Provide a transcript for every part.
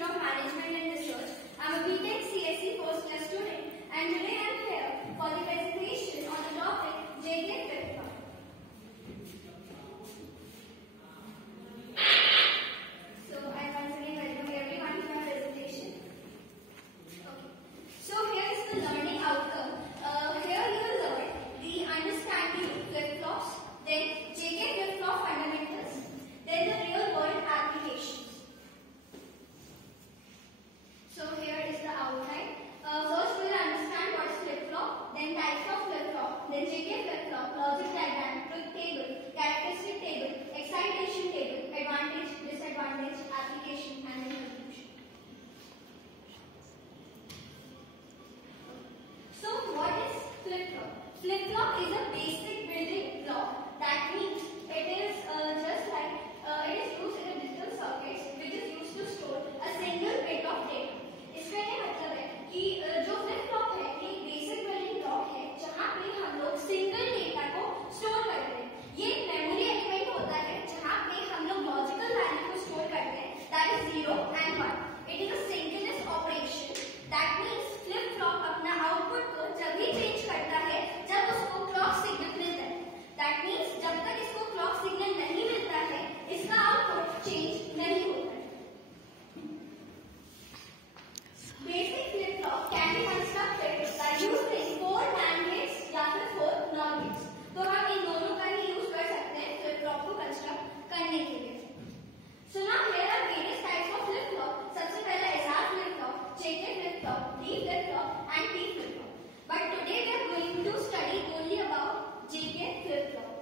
Institute of Management and Research. I'm a BTech CSE first year student, and today I'm here for the presentation on the topic JK flip-flop. So I once again welcome everyone to my presentation. Okay. So here is the learning outcome. Here you will learn the understanding flip-flops, then JK flip-flop fundamentals, then the real-world applications. So here is the outline. First we will understand what is flip-flop, then types of flip-flop, then JK flip-flop, logic diagram, truth table, characteristic table, excitation table, advantage, disadvantage, application, and then conclusion. So what is flip-flop? Flip-flop is a basic building block. That means it is just like it is used in a digital circuits which is used to store a single bit of data. इसका ये मतलब है कि जो flip flop है ये basic building block है जहाँ पे हम लोग सिंगल डेटा को स्टोर करते हैं. ये मेमोरी एलिमेंट होता है जहाँ पे हम लोग लॉजिकल वैल्यू को स्टोर करते हैं. That is 0 and 1. It is a synchronous operation. That means flip flop अपना आउटपुट को जब भी चेंज करता है जब उसको क्लॉक सिग्नल मिलता है. दैट मींस जब तक इसको क्लॉक सिग्नल नहीं मिलता है इसका आउटपुट चेंज नहीं होता है. Basic flip-flop can be constructed by using 4 NAND gates या फिर 4 NOR gates. तो हम इन दोनों का ही यूज कर सकते हैं flip-flop को कंस्ट्रक्ट करने के लिए. So now here are various types of flip-flop. सबसे पहला SR flip-flop, JK flip-flop, D flip-flop and T flip-flop. But today we are going to study only about JK flip-flop.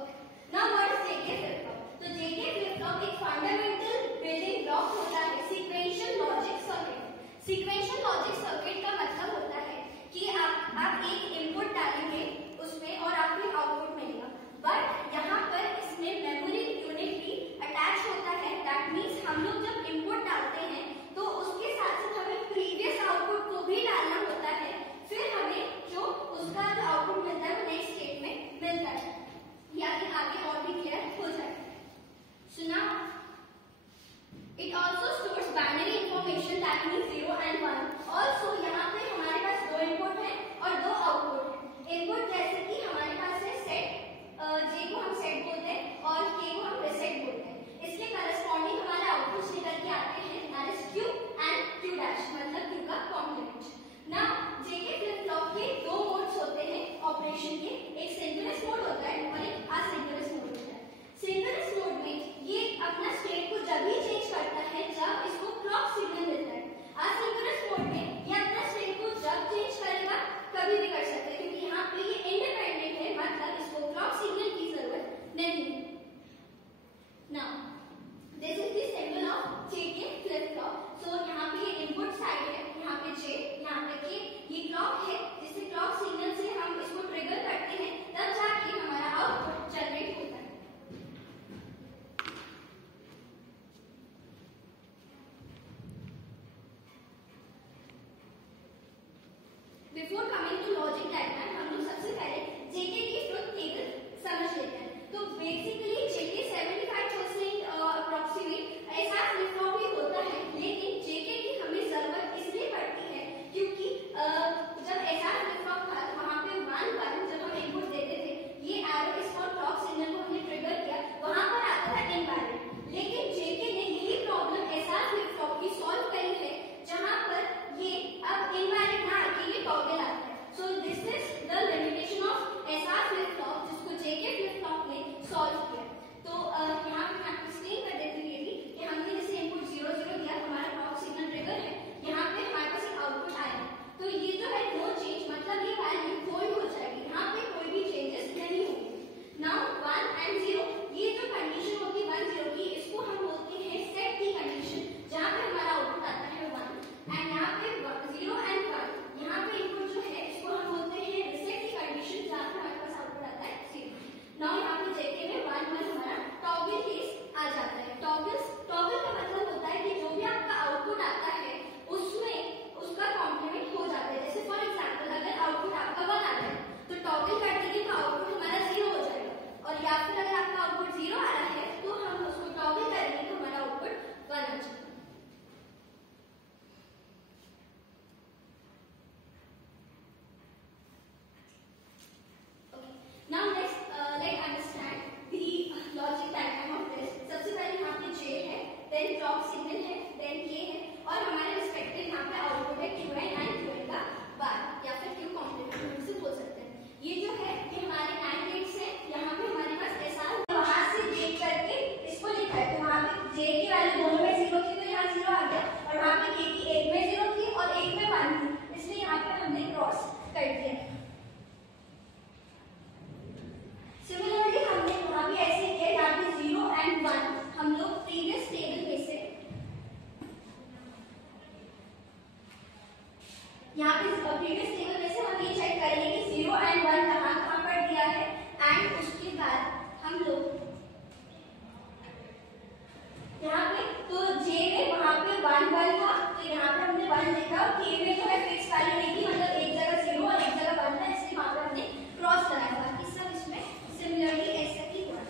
Okay. Now what is JK flip-flop? तो JK flip-flop एक fundamental building block होता है sequential logic circuit. Sequential logic circuit का मतलब होता है कि आप एक इनपुट डालेंगे उसमें और आपको आउटपुट मिलेगा. बट यहाँ पर इसमें मेमोरी यूनिट भी अटैच होता है. दैट मींस हम लोग जब इनपुट डालते हैं तो उसके साथ साथ हमें प्रीवियस आउटपुट को भी डालना होता है. फिर हमें जो उसका जो आउटपुट मिलता है वो नेक्स्ट स्टेट में मिलता है. या फिर आगे और भी क्लियर हो जाए. So now it also stores binary information that means 0 and 1. Also यहाँ पे हमारे पास 2 इनपुट है और 2 आउटपुट है. इनपुट जैसे कि हमारे पास है सेट, जे को हम सेट बोलते हैं और के को हम रिसेट बोलते हैं. इसके करस्पॉन्डिंग हमारे आउटपुट्स निकल के आते हैं that is q and q dash मतलब q का कॉम्प्लीमेंट. ना जेके फ्लिप फ्लॉप के 2 मोड्स होते हैं ऑपरेशन के. एक सिंक्रोनस मोड होता है और एक असिंक्रोनस मोड होता है. सिंक्रोनस मोड में ये अपना स्टेट को जब भी चेंज करता है जब इसको क्लॉक सिग्नल मिलता है. असिंक्रोनस मोड में ये अपना स्टेट को जब चेंज करेगा कभी भी कर सकता है क्योंकि यहाँ पे ये इंडिपेंडेंट है मतलब इसको क्लॉक सिग्नल की जरूरत नहीं है. Now this is the symbol of JK flip flop. So यहाँ पे ये इनपुट साइड है, यहाँ पे जे, यहाँ पे के. ये क्लॉक है जिससे क्लॉक सिग्नल से हम इसको ट्रिगर करते हैं तब जाके हमारा आउटपुट जनरेट होता है. Before coming to logic diagram हम लोग सबसे पहले जेके की ट्रुथ टेबल समझ लेते हैं. तो बेसिकली जेके 75% अप्रोक्सीमेट ऐसा फ्लिप फ्लॉप ही होता है. लेकिन जेके की हमें जरूरत इसलिए पड़ती है क्योंकि जब ऐसा फ्लिप फ्लॉप था तो वहां पे 1 1 जब हम इनपुट देते थे ये एरो इस क्लॉक सिग्नल को हमने ट्रिगर किया वहां पर आता था इनवैलिड. लेकिन जेके ने यही प्रॉब्लम ऐसा फ्लिप फ्लॉप की सॉल्व करी है जहां पर ये अब इनवैलिड ना आके ये टॉगल आता है. सो दिस इज जे की वैल्यू दोनों में 0 थी तो यहाँ 0 आ गया, और वहाँ पे के की एक में 0 थी और एक में 1 थी, इसलिए यहाँ पे हमने क्रॉस कर दिया। सिमिलरली हमने वहाँ भी ऐसे किया, यहाँ पे 0 एंड 1 हम लोग प्रीवियस टेबल में से यहाँ पे प्रीवियस टेबल में से हम ये चेक करेंगे कि 0 एंड 1 कहाँ कहाँ पर दिया है, एंड उसके बाद हम लोग यहाँ पे तो जे में वहाँ पे 1 1 था, तो यहाँ पे हमने 1 लिखा, और के में जो है फिक्स वैल्यू नहीं थी, मतलब एक जगह 0 और एक जगह 1 था, इसलिए वहाँ पे हमने क्रॉस लगाया। बाकी सब इसमें सिमिलरली ऐसा ही हुआ।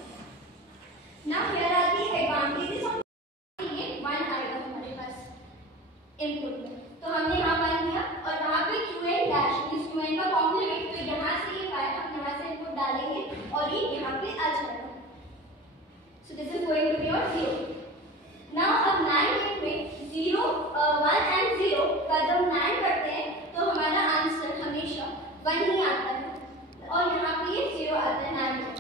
Now here are the advantages of ये 1 आएगा हमारे पास इनपुट में, तो हमने यहाँ 1 दिया और यहाँ पे qn डैश इस qn का कॉम्प्लीमेंट, तो यहाँ से ये पाया हम यहाँ से इनपुट डालेंगे और ये यहाँ पे आ जाएगा। So this is going to be your 0। Now अब NAND गेट में 0 1 एंड 0 का जब NAND करते हैं तो हमारा आंसर हमेशा 1 ही आता है, और यहाँ पे ये 0 आता है NAND गेट।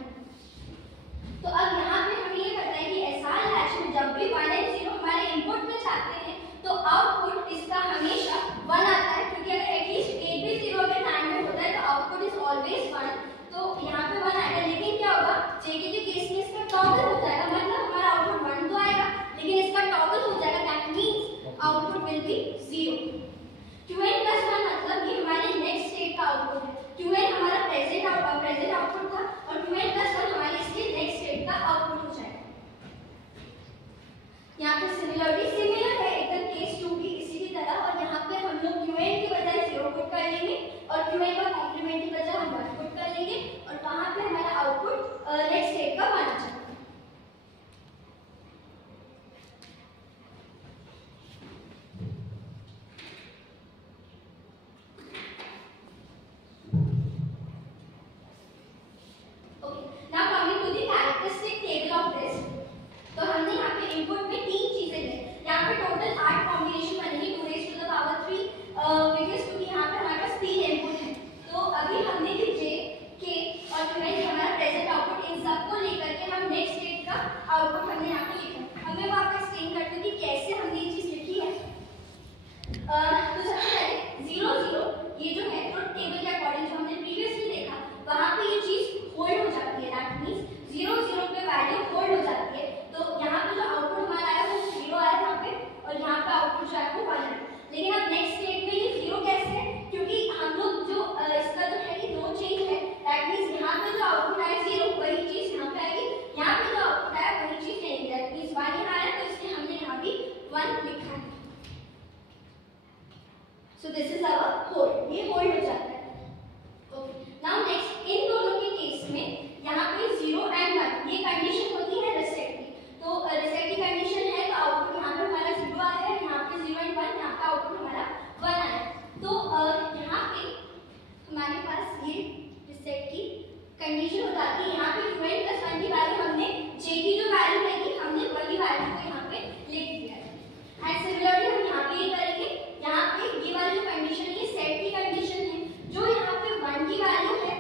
तो अब यहाँ पे हमें ये पता है कि SR लैच में जब भी 1 एंड 0 हमारे इनपुट में जाते हैं तो आउटपुट इसका हमेशा 1 आता है, क्योंकि अगर एटलीस्ट एक भी 0 अगर NAND में होता है तो आउटपुट इज ऑलवेज 1, तो यहाँ पे 1 आएगा। लेकिन क्या होगा, जेके के केस में इसका टॉगल हो जाएगा, मतलब हमारा आउटपुट 1 तो आएगा लेकिन इसका टॉगल हो जाएगा, that means output will be 0। qn + 1 मतलब ये हमारे नेक्स्ट स्टेट का आउटपुट है। qn हमारा प्रेजेंट आउटपुट था और qn + 1 हमारे इसके नेक्स्ट स्टेट का आउटपुट हो जाएगा। यहाँ पे सिमिलर है एकदम केस 2 की इसी की तरह, और यहाँ पे हम लोग qn की बजाय 0 पुट कर लेंगे और qn का कॉम्प्लीमेंट की बजाय हम 1 पुट कर लेंगे, और वहाँ पे हमारा आउटपुट नेक्स्ट स्टेट का 1 आ जाएगा। तो हमने यहाँ पे इनपुट में 3 चीजें ली, यहाँ पे टोटल 8 कॉम्बिनेशन बनेंगे 2 raised to the power 3, because क्योंकि यहाँ पे हमारे पास 3 इनपुट है। तो अभी हमने जो जे के और qn हमारा प्रेजेंट आउटपुट, इन सबको लेकर के हम नेक्स्ट स्टेट का आउटपुट हमने यहाँ पे लिखा। हमें वो आपको एक्सप्लेन करते हैं कि कैसे हमने ये चीज लिखी है। तो सबसे पहले 0 0 ये जो है ट्रुथ टेबल के अकॉर्डिंग जो हमने प्रीवियसली देखा वहाँ पे ये चीज होल्ड हो जाती है, दैट मींस 0 0 पे वैल्यू होल्ड हो जाती है। तो यहाँ पे जो आउटपुट हमारा आया वो 0 आया यहाँ पे, और यहाँ पे आउटपुट जो है वो 1 है। लेकिन अब नेक्स्ट स्टेट में ये 0 कैसे है, क्योंकि हम लोग जो इसका जो है ये नो चेंज है, दैट मींस यहाँ पे जो आउटपुट आया 0 वही चीज यहाँ पे आएगी, यहाँ पे जो आउटपुट आया वही चीज नहीं, दैट मींस 1 यहाँ आया, तो इसलिए हमने यहाँ भी 1 लिखा है। So this is our hold, ये होल्ड हो जाता है। ओके, नाउ नेक्स्ट इन दोनों के केस में यहाँ पे 0 एंड 1 ये कंडीशन होती है रिसेट की, तो रिसेट की कंडीशन है तो आउटपुट यहाँ पे हमारा 0 आया है, यहाँ पे 0 एंड 1 यहाँ पे आउटपुट हमारा 1 आया। तो यहाँ पे हमारे पास ये रिसेट की कंडीशन हो जाती है, यहाँ पे qn + 1 की वैल्यू हमने j की जो वैल्यू है हमने वही वैल्यू को यहाँ पे लिख दिया है। एंड सिमिलरली हम यहाँ पे ये करेंगे, यहाँ पे ये वाली जो कंडीशन है ये सेट की कंडीशन है, जो यहाँ पे 1 की वैल्यू है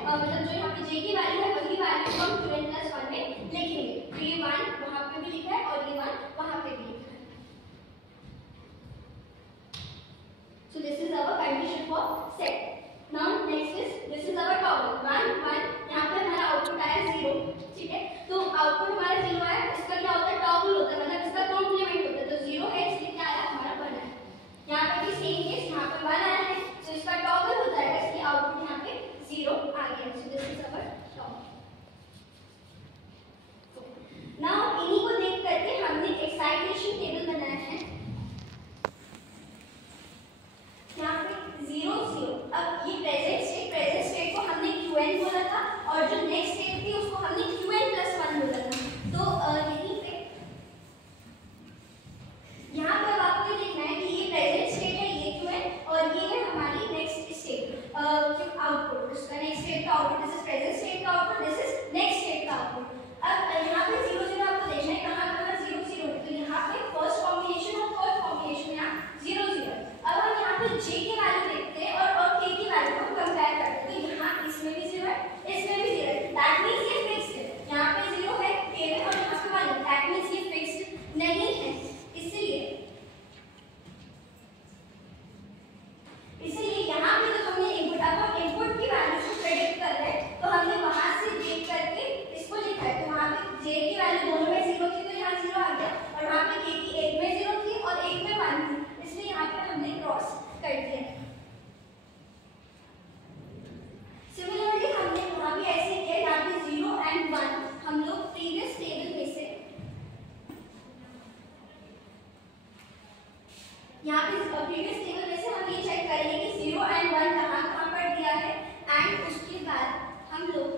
यहाँ पे प्रीवियस टेबल में से हम ये चेक करेंगे कि 0 एंड 1 कहाँ कहाँ पर दिया है एंड उसके बाद हम लोग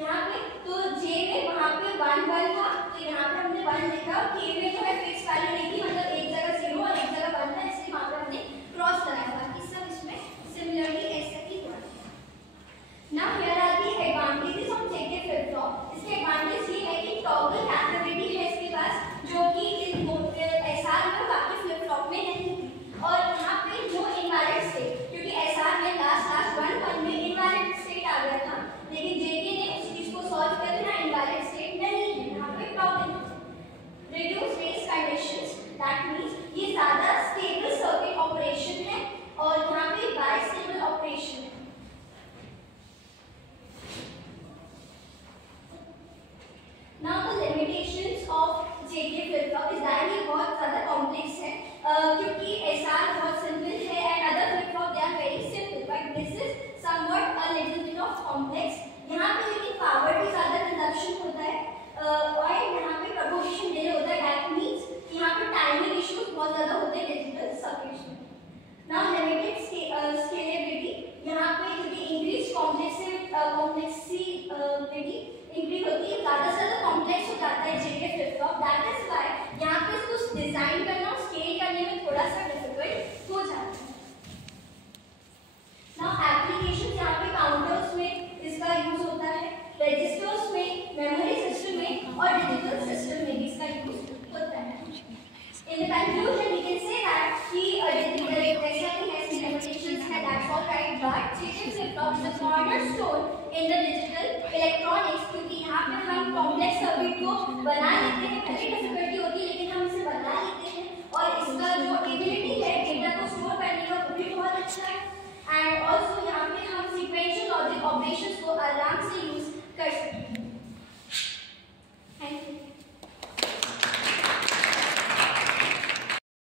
यहाँ पे तो J में वहाँ पे 1 1 था तो यहाँ पे हमने 1 लिखा और K में